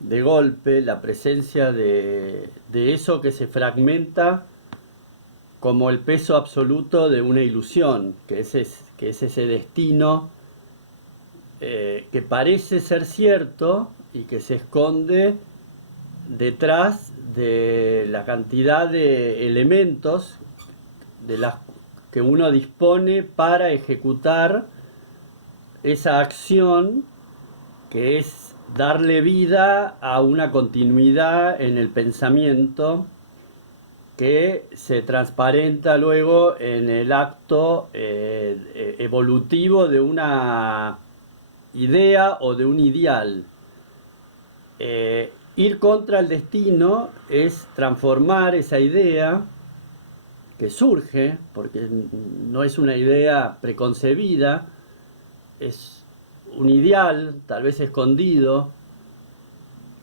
de golpe la presencia de eso que se fragmenta como el peso absoluto de una ilusión, que es ese destino que parece ser cierto y que se esconde detrás de la cantidad de elementos de las que uno dispone para ejecutar esa acción que es darle vida a una continuidad en el pensamiento que se transparenta luego en el acto evolutivo de una idea o de un ideal. Ir contra el destino es transformar esa idea que surge, porque no es una idea preconcebida, es un ideal, tal vez escondido,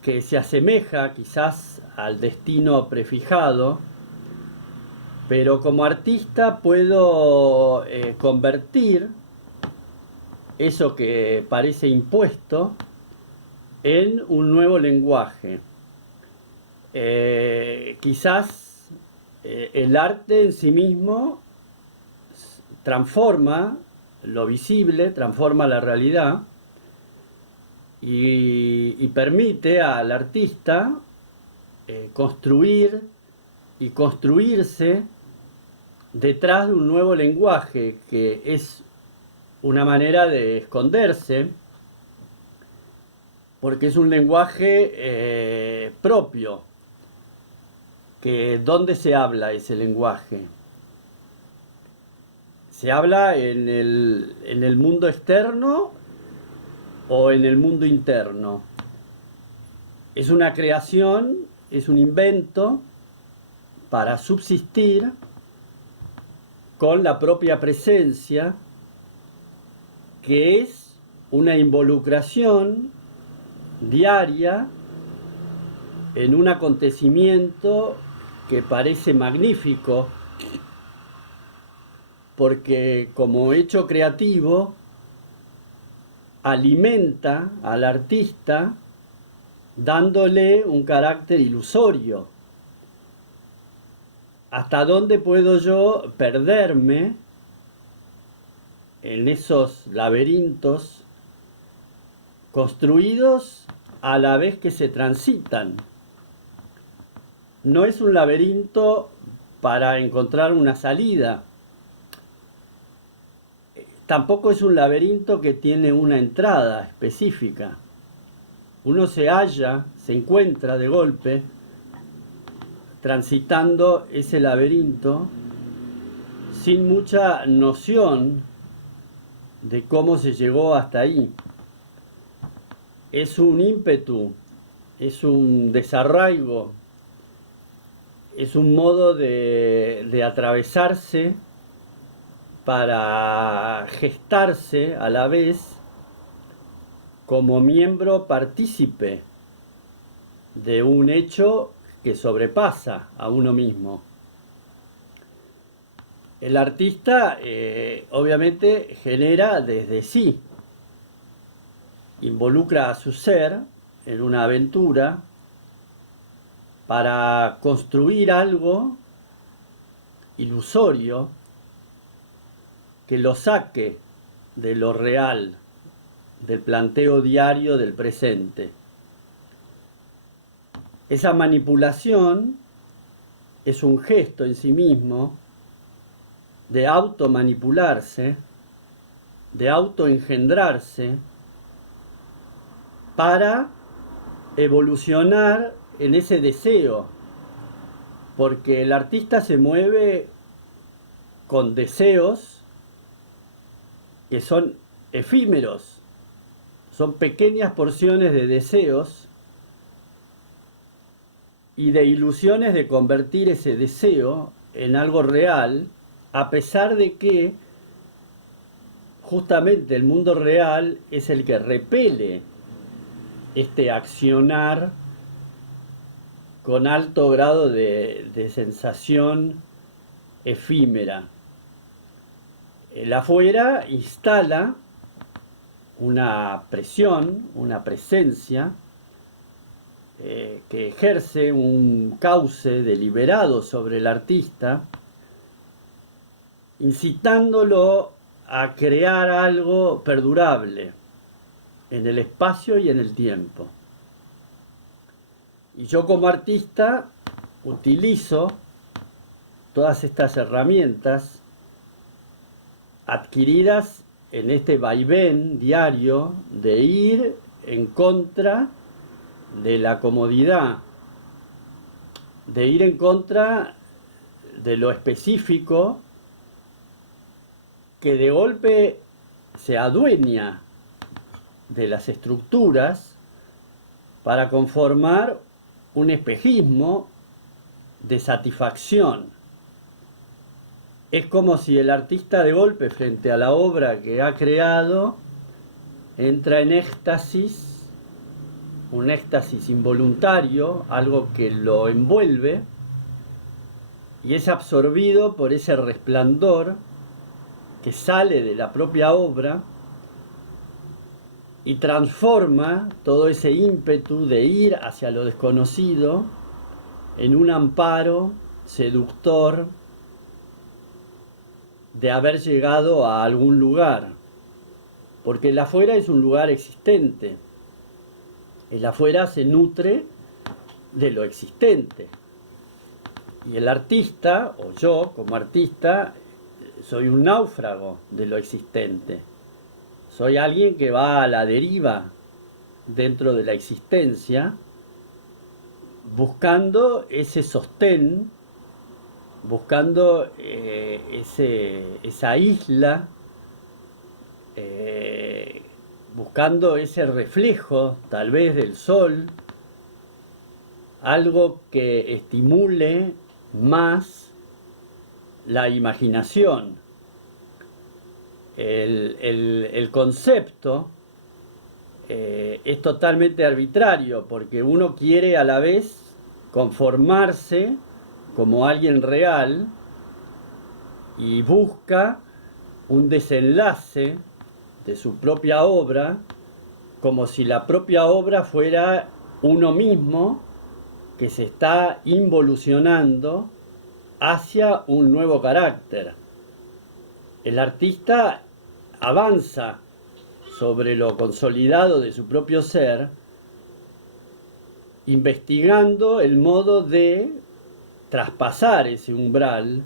que se asemeja quizás al destino prefijado, pero como artista puedo convertir eso que parece impuesto en un nuevo lenguaje. Quizás el arte en sí mismo transforma lo visible, transforma la realidad y permite al artista construir y construirse detrás de un nuevo lenguaje que es una manera de esconderse porque es un lenguaje propio. Que ¿dónde se habla ese lenguaje? ¿Se habla en el mundo externo o en el mundo interno? Es una creación, es un invento para subsistir con la propia presencia, que es una involucración diaria en un acontecimiento que parece magnífico, porque como hecho creativo alimenta al artista dándole un carácter ilusorio. ¿Hasta dónde puedo yo perderme en esos laberintos construidos a la vez que se transitan? No es un laberinto para encontrar una salida. Tampoco es un laberinto que tiene una entrada específica. Uno se halla, se encuentra de golpe transitando ese laberinto sin mucha noción de cómo se llegó hasta ahí. Es un ímpetu, es un desarraigo, es un modo de atravesarse para gestarse a la vez como miembro partícipe de un hecho que sobrepasa a uno mismo. El artista obviamente genera desde sí, involucra a su ser en una aventura para construir algo ilusorio que lo saque de lo real, del planteo diario del presente. Esa manipulación es un gesto en sí mismo de automanipularse, de autoengendrarse, para evolucionar en ese deseo, porque el artista se mueve con deseos que son efímeros, son pequeñas porciones de deseos y de ilusiones de convertir ese deseo en algo real, a pesar de que justamente el mundo real es el que repele este accionar con alto grado de sensación efímera. El afuera instala una presión, una presencia que ejerce un cauce deliberado sobre el artista, incitándolo a crear algo perdurable en el espacio y en el tiempo. Y yo como artista utilizo todas estas herramientas adquiridas en este vaivén diario de ir en contra de la comodidad, de ir en contra de lo específico que de golpe se adueña de las estructuras para conformar un espejismo de satisfacción. Es como si el artista de golpe frente a la obra que ha creado entra en éxtasis, un éxtasis involuntario, algo que lo envuelve y es absorbido por ese resplandor que sale de la propia obra y transforma todo ese ímpetu de ir hacia lo desconocido en un amparo seductor de haber llegado a algún lugar, porque el afuera es un lugar existente, el afuera se nutre de lo existente, y el artista, o yo como artista, soy un náufrago de lo existente, soy alguien que va a la deriva dentro de la existencia, buscando ese sostén, buscando esa isla, buscando ese reflejo tal vez del sol, algo que estimule más la imaginación. El concepto es totalmente arbitrario porque uno quiere a la vez conformarse como alguien real y busca un desenlace de su propia obra como si la propia obra fuera uno mismo que se está involucionando hacia un nuevo carácter. El artista avanza sobre lo consolidado de su propio ser, investigando el modo de traspasar ese umbral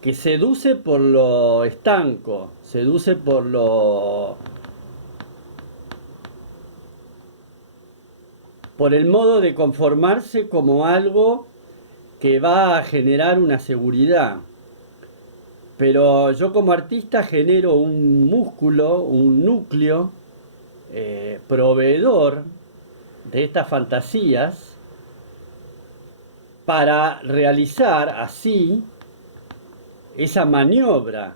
que seduce por lo estanco, seduce por el modo de conformarse como algo que va a generar una seguridad. Pero yo como artista genero un músculo, un núcleo proveedor de estas fantasías para realizar así esa maniobra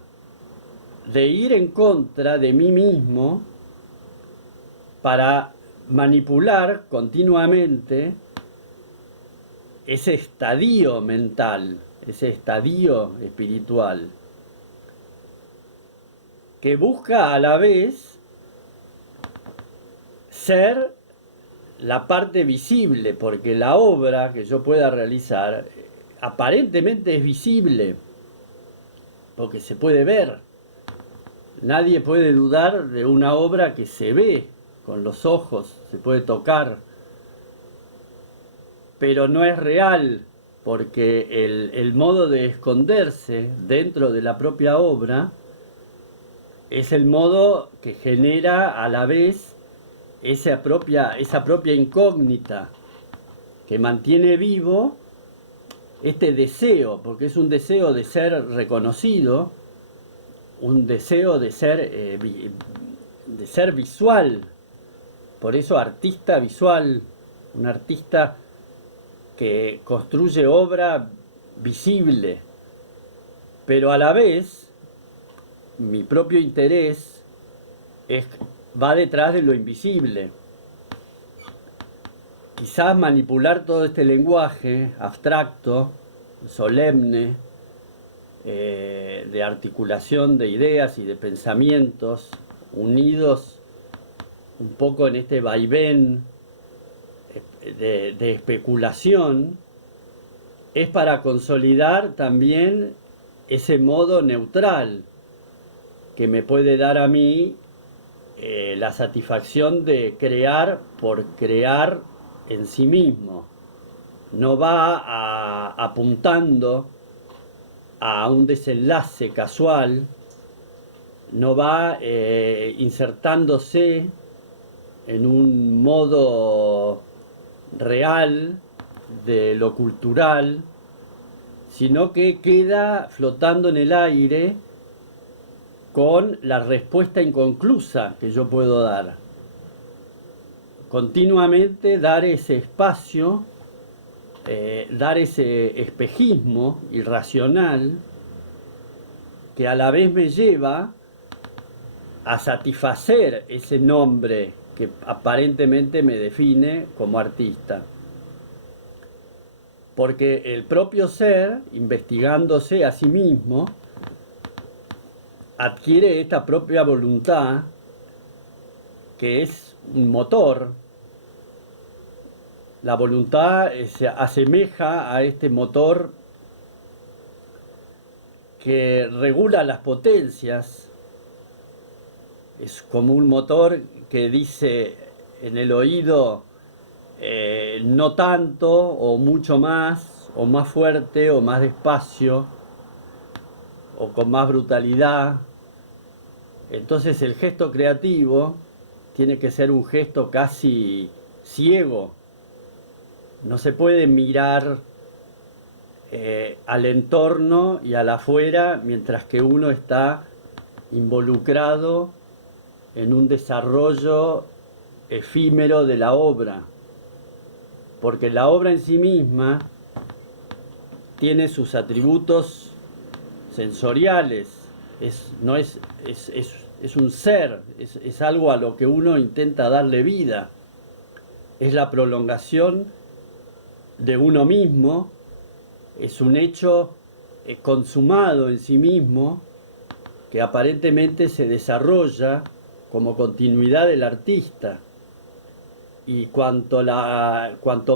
de ir en contra de mí mismo para manipular continuamente ese estadio mental, ese estadio espiritual, que busca a la vez ser la parte visible, porque la obra que yo pueda realizar aparentemente es visible, porque se puede ver. Nadie puede dudar de una obra que se ve con los ojos, se puede tocar, pero no es real, porque el modo de esconderse dentro de la propia obra es el modo que genera a la vez esa propia incógnita que mantiene vivo este deseo, porque es un deseo de ser reconocido, un deseo de ser visual, por eso artista visual, un artista que construye obra visible, pero a la vez mi propio interés va detrás de lo invisible. Quizás manipular todo este lenguaje abstracto, solemne, de articulación de ideas y de pensamientos unidos un poco en este vaivén de especulación, es para consolidar también ese modo neutral que me puede dar a mí la satisfacción de crear por crear en sí mismo. No va apuntando a un desenlace casual, no va insertándose en un modo real de lo cultural, sino que queda flotando en el aire con la respuesta inconclusa que yo puedo dar. Continuamente dar ese espacio, dar ese espejismo irracional que a la vez me lleva a satisfacer ese nombre que aparentemente me define como artista. Porque el propio ser, investigándose a sí mismo, adquiere esta propia voluntad que es un motor. La voluntad se asemeja a este motor que regula las potencias. Es como un motor que dice en el oído no tanto o mucho más, o más fuerte o más despacio, o con más brutalidad. Entonces el gesto creativo tiene que ser un gesto casi ciego. No se puede mirar al entorno y al afuera mientras que uno está involucrado en un desarrollo efímero de la obra. Porque la obra en sí misma tiene sus atributos sensoriales, es un ser, es algo a lo que uno intenta darle vida, es la prolongación de uno mismo, es un hecho consumado en sí mismo que aparentemente se desarrolla como continuidad del artista. Y cuanto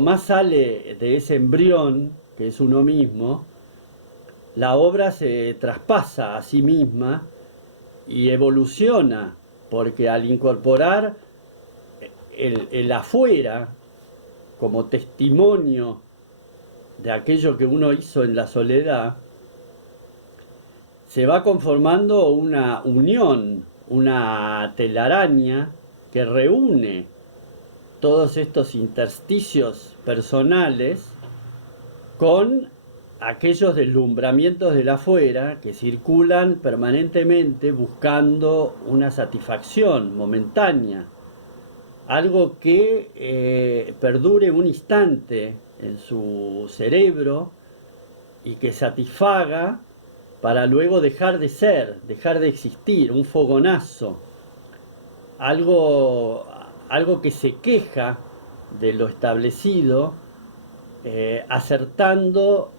más sale de ese embrión, que es uno mismo, la obra se traspasa a sí misma y evoluciona, porque al incorporar el afuera como testimonio de aquello que uno hizo en la soledad, se va conformando una unión, una telaraña que reúne todos estos intersticios personales con aquellos deslumbramientos del afuera que circulan permanentemente buscando una satisfacción momentánea, algo que perdure un instante en su cerebro y que satisfaga para luego dejar de ser, dejar de existir, un fogonazo, algo que se queja de lo establecido, acertando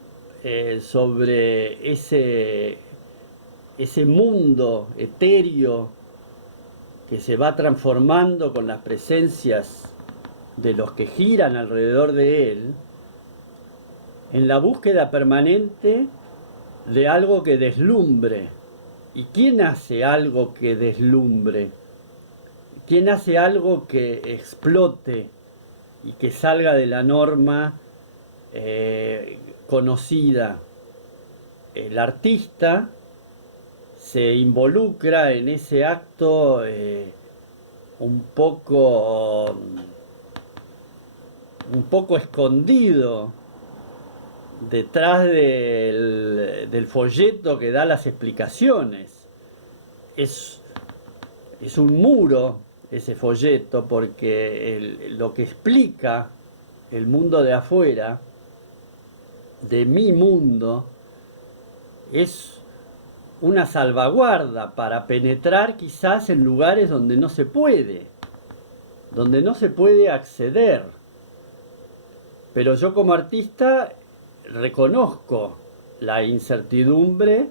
sobre ese mundo etéreo que se va transformando con las presencias de los que giran alrededor de él, en la búsqueda permanente de algo que deslumbre. ¿Y quién hace algo que deslumbre? ¿Quién hace algo que explote y que salga de la norma conocida? El artista se involucra en ese acto un poco escondido detrás del folleto que da las explicaciones. Es un muro ese folleto, porque lo que explica el mundo de afuera, de mi mundo, es una salvaguarda para penetrar quizás en lugares donde no se puede acceder. Pero yo como artista reconozco la incertidumbre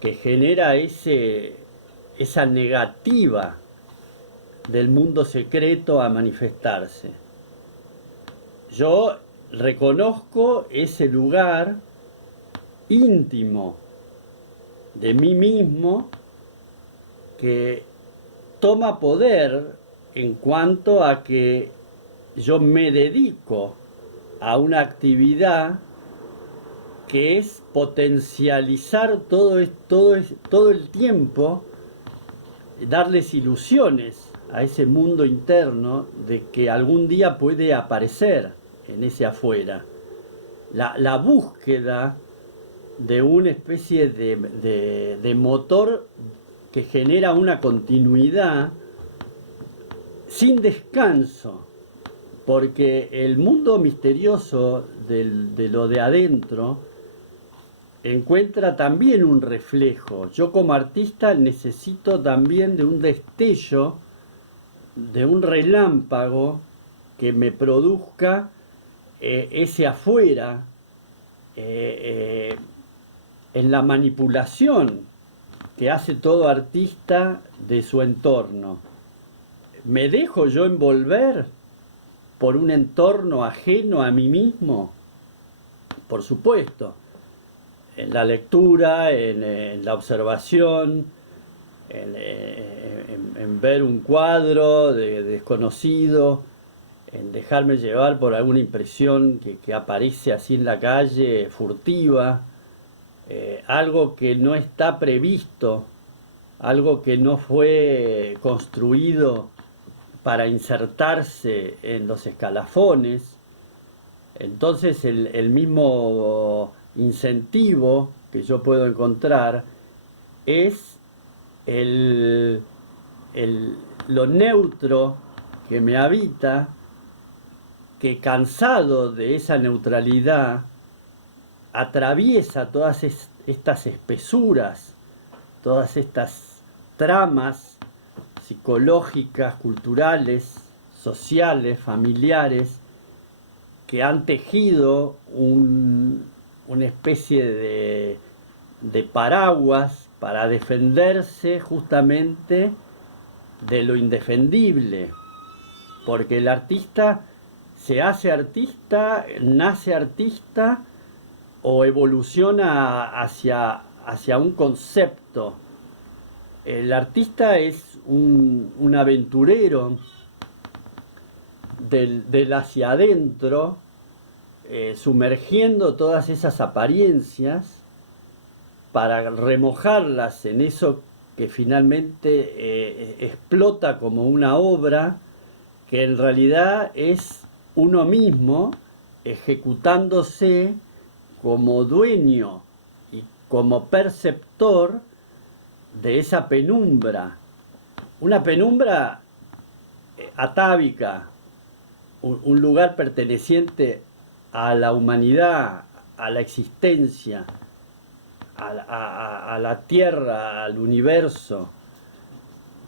que genera esa negativa del mundo secreto a manifestarse. yo reconozco ese lugar íntimo de mí mismo que toma poder en cuanto a que yo me dedico a una actividad que es potencializar todo el tiempo, darles ilusiones a ese mundo interno de que algún día puede aparecer en ese afuera. La búsqueda de una especie de motor que genera una continuidad sin descanso, porque el mundo misterioso de lo de adentro encuentra también un reflejo. Yo como artista necesito también de un destello, de un relámpago que me produzca ese afuera, en la manipulación que hace todo artista de su entorno. ¿Me dejo yo envolver por un entorno ajeno a mí mismo? Por supuesto, en la lectura, en la observación, en ver un cuadro de desconocido, en dejarme llevar por alguna impresión que aparece así en la calle, furtiva, algo que no está previsto, algo que no fue construido para insertarse en los escalafones. Entonces el mismo incentivo que yo puedo encontrar es lo neutro que me habita, que cansado de esa neutralidad atraviesa todas estas espesuras, todas estas tramas psicológicas, culturales, sociales, familiares, que han tejido una especie de paraguas para defenderse justamente de lo indefendible, porque el artista se hace artista, nace artista o evoluciona hacia un concepto. El artista es un aventurero del hacia adentro, sumergiendo todas esas apariencias para remojarlas en eso que finalmente explota como una obra que en realidad es uno mismo ejecutándose como dueño y como perceptor de esa penumbra, una penumbra atávica, un lugar perteneciente a la humanidad, a la existencia, a la tierra, al universo.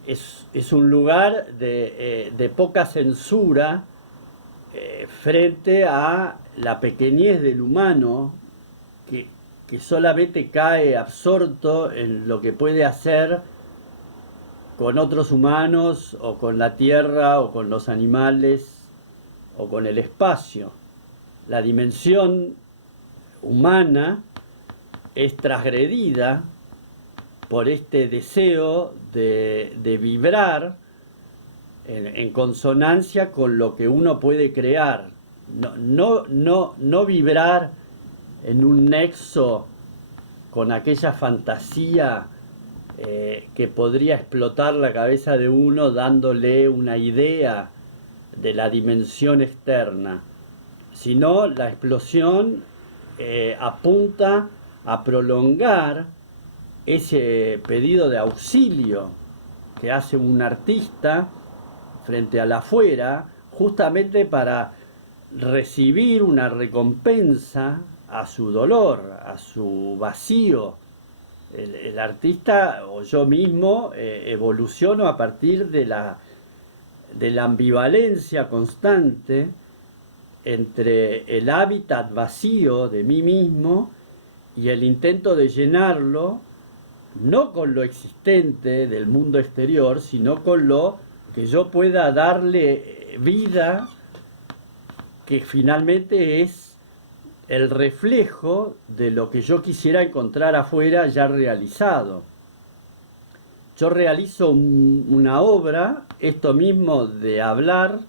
Es un lugar de poca censura frente a la pequeñez del humano que solamente cae absorto en lo que puede hacer con otros humanos o con la tierra o con los animales o con el espacio. La dimensión humana es transgredida por este deseo de vibrar en consonancia con lo que uno puede crear. No vibrar en un nexo con aquella fantasía que podría explotar la cabeza de uno dándole una idea de la dimensión externa, sino la explosión apunta a prolongar ese pedido de auxilio que hace un artista frente al afuera, justamente para recibir una recompensa a su dolor, a su vacío. El artista o yo mismo evoluciono a partir de la ambivalencia constante entre el hábitat vacío de mí mismo y el intento de llenarlo no con lo existente del mundo exterior, sino con lo que yo pueda darle vida, que finalmente es el reflejo de lo que yo quisiera encontrar afuera ya realizado. Yo realizo una obra, esto mismo de hablar,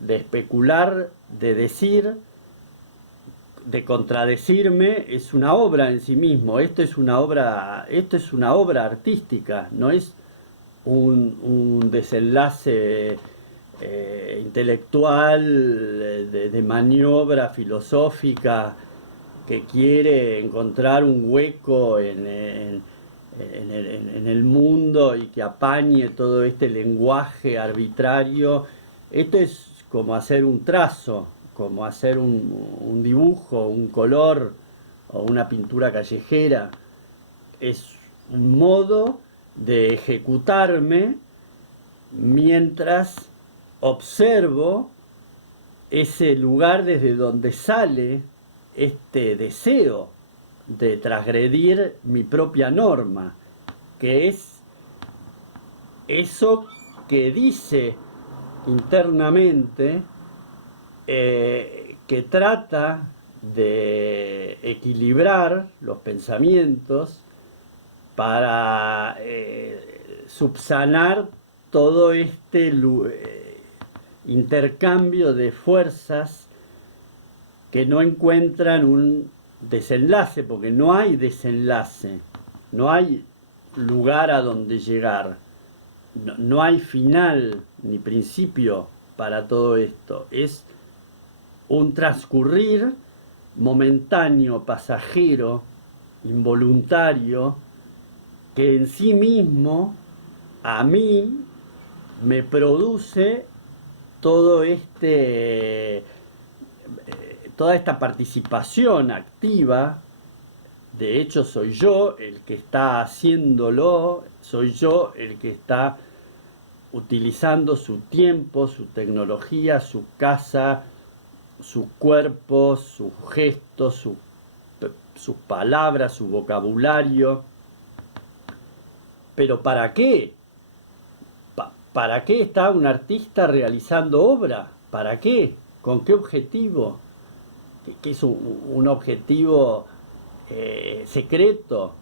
de especular, de decir, de contradecirme, es una obra en sí mismo. Esto es una obra artística, no es un desenlace intelectual de maniobra filosófica que quiere encontrar un hueco en el mundo y que apañe todo este lenguaje arbitrario. Esto es como hacer un trazo, como hacer un dibujo, un color o una pintura callejera. Es un modo de ejecutarme mientras observo ese lugar desde donde sale este deseo de transgredir mi propia norma, que es eso que dice internamente, que trata de equilibrar los pensamientos para subsanar todo este intercambio de fuerzas que no encuentran un desenlace, porque no hay desenlace, no hay lugar a donde llegar, no hay final ni principio para todo esto. Es un transcurrir momentáneo, pasajero, involuntario, que en sí mismo a mí me produce todo toda esta participación activa. De hecho, soy yo el que está haciéndolo, soy yo el que está utilizando su tiempo, su tecnología, su casa, su cuerpo, sus gestos, sus palabras, su vocabulario. ¿Pero para qué? ¿Para qué está un artista realizando obra? ¿Para qué? ¿Con qué objetivo? ¿Qué es un objetivo secreto?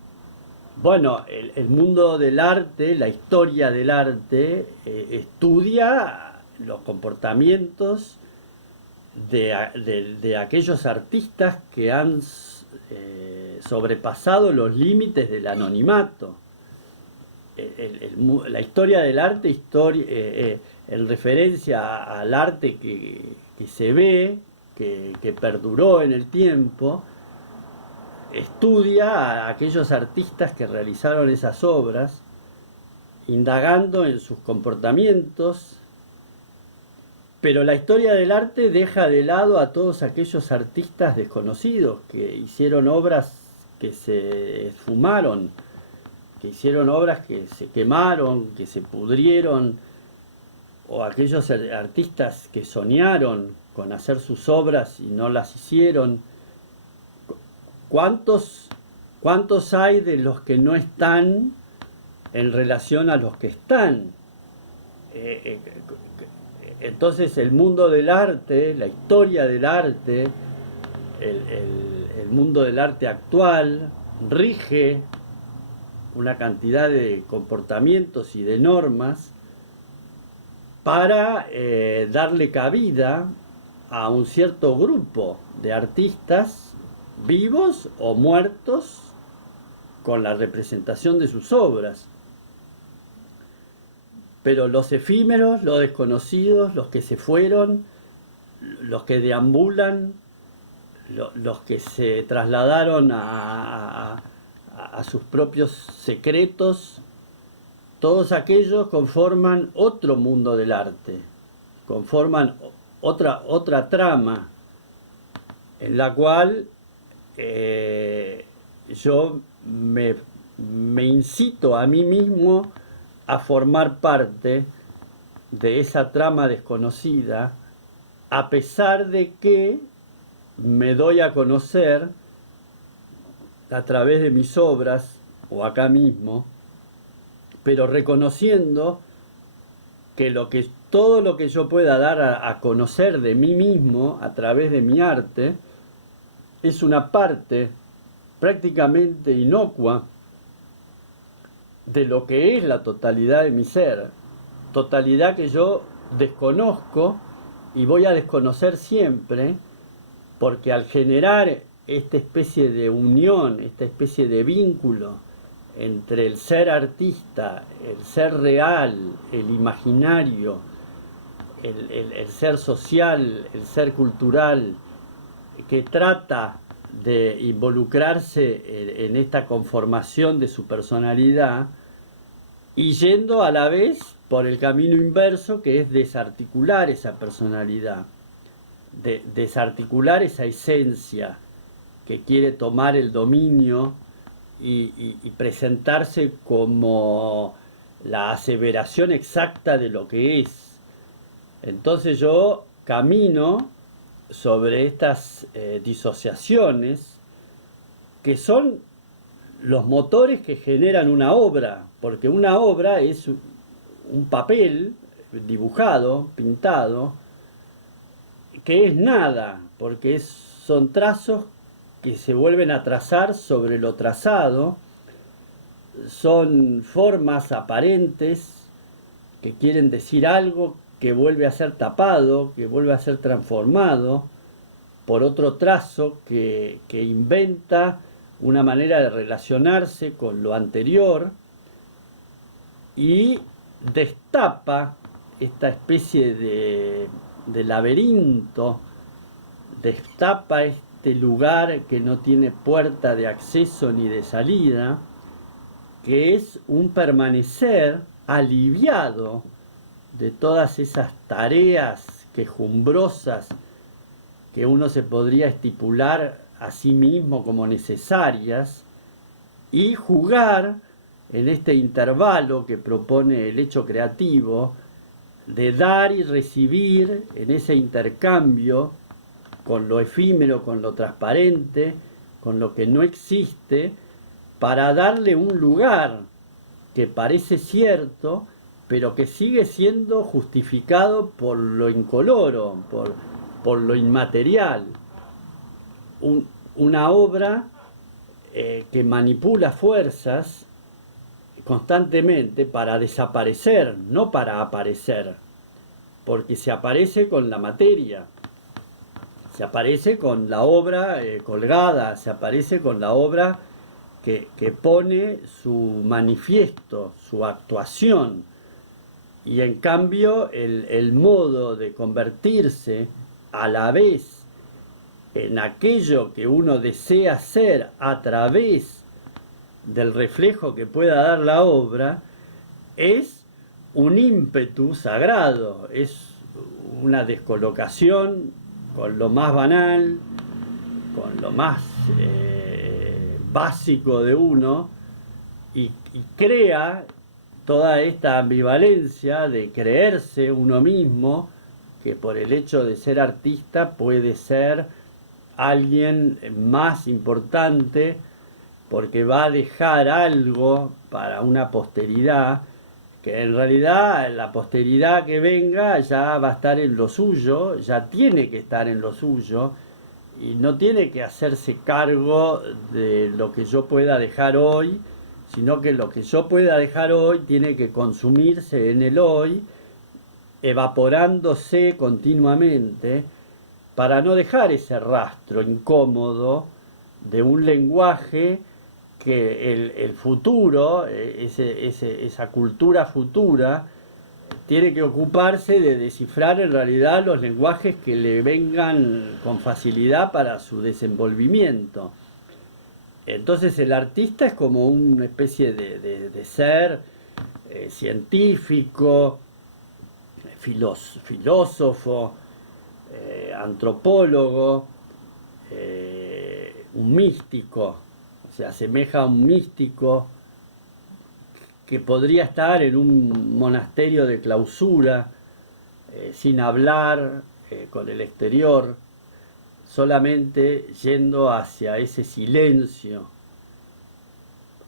Bueno, el mundo del arte, la historia del arte, estudia los comportamientos de aquellos artistas que han sobrepasado los límites del anonimato. La historia del arte, en referencia al arte que se ve, que perduró en el tiempo, estudia a aquellos artistas que realizaron esas obras, indagando en sus comportamientos, pero la historia del arte deja de lado a todos aquellos artistas desconocidos que hicieron obras que se esfumaron, que hicieron obras que se quemaron, que se pudrieron, o aquellos artistas que soñaron con hacer sus obras y no las hicieron. ¿Cuántos hay de los que no están en relación a los que están? Entonces el mundo del arte, la historia del arte, el mundo del arte actual rige una cantidad de comportamientos y de normas para darle cabida a un cierto grupo de artistas vivos o muertos con la representación de sus obras. Pero los efímeros, los desconocidos, los que se fueron, los que deambulan, los que se trasladaron a sus propios secretos, todos aquellos conforman otro mundo del arte, conforman otra trama en la cual yo me incito a mí mismo a formar parte de esa trama desconocida, a pesar de que me doy a conocer a través de mis obras o acá mismo, pero reconociendo que todo lo que yo pueda dar a conocer de mí mismo a través de mi arte es una parte prácticamente inocua de lo que es la totalidad de mi ser, totalidad que yo desconozco y voy a desconocer siempre, porque al generar esta especie de unión, esta especie de vínculo entre el ser artista, el ser real, el imaginario, el ser social, el ser cultural, que trata de involucrarse en esta conformación de su personalidad y yendo a la vez por el camino inverso, que es desarticular esa personalidad, desarticular esa esencia que quiere tomar el dominio y presentarse como la aseveración exacta de lo que es. Entonces yo camino sobre estas disociaciones que son los motores que generan una obra, porque una obra es un papel dibujado, pintado, que es nada, porque son trazos que se vuelven a trazar sobre lo trazado, son formas aparentes que quieren decir algo que vuelve a ser tapado, que vuelve a ser transformado por otro trazo que inventa una manera de relacionarse con lo anterior y destapa esta especie de laberinto, destapa este lugar que no tiene puerta de acceso ni de salida, que es un permanecer aliviado de todas esas tareas quejumbrosas que uno se podría estipular a sí mismo como necesarias, y jugar en este intervalo que propone el hecho creativo de dar y recibir en ese intercambio con lo efímero, con lo transparente, con lo que no existe, para darle un lugar que parece cierto, pero que sigue siendo justificado por lo incoloro, por lo inmaterial. Una obra que manipula fuerzas constantemente para desaparecer, no para aparecer, porque se aparece con la materia, se aparece con la obra colgada, se aparece con la obra que pone su manifiesto, su actuación, y en cambio el modo de convertirse a la vez en aquello que uno desea ser a través del reflejo que pueda dar la obra es un ímpetu sagrado, es una descolocación con lo más banal, con lo más básico de uno, y crea toda esta ambivalencia de creerse uno mismo, que por el hecho de ser artista puede ser alguien más importante porque va a dejar algo para una posteridad, que en realidad la posteridad que venga ya va a estar en lo suyo, ya tiene que estar en lo suyo, y no tiene que hacerse cargo de lo que yo pueda dejar hoy, sino que lo que yo pueda dejar hoy tiene que consumirse en el hoy, evaporándose continuamente, para no dejar ese rastro incómodo de un lenguaje que el futuro, esa cultura futura, tiene que ocuparse de descifrar en realidad los lenguajes que le vengan con facilidad para su desenvolvimiento. Entonces el artista es como una especie de ser científico, filósofo, antropólogo, un místico, se asemeja a un místico que podría estar en un monasterio de clausura, sin hablar con el exterior, solamente yendo hacia ese silencio.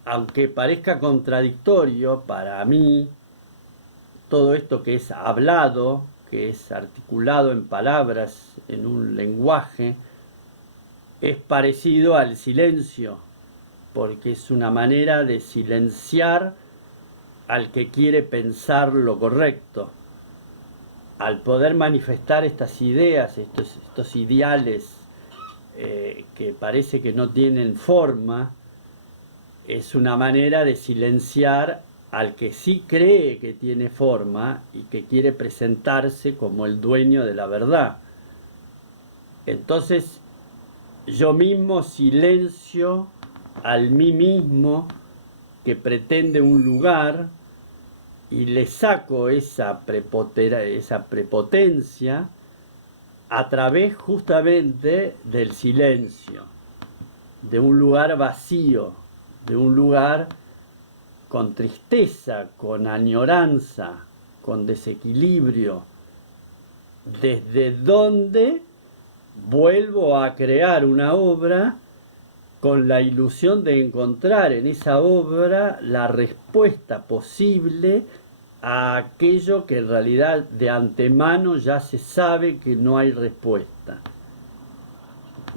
Aunque parezca contradictorio para mí, todo esto que es hablado, que es articulado en palabras, en un lenguaje, es parecido al silencio, porque es una manera de silenciar al que quiere pensar lo correcto. Al poder manifestar estas ideas, estos ideales que parece que no tienen forma, es una manera de silenciar al que sí cree que tiene forma y que quiere presentarse como el dueño de la verdad. Entonces, yo mismo silencio al mí mismo que pretende un lugar y le saco esa prepotencia a través justamente del silencio, de un lugar vacío, de un lugar con tristeza, con añoranza, con desequilibrio, desde donde vuelvo a crear una obra con la ilusión de encontrar en esa obra la respuesta posible a aquello que en realidad de antemano ya se sabe que no hay respuesta.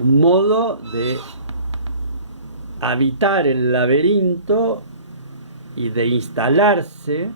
Un modo de habitar el laberinto y de instalarse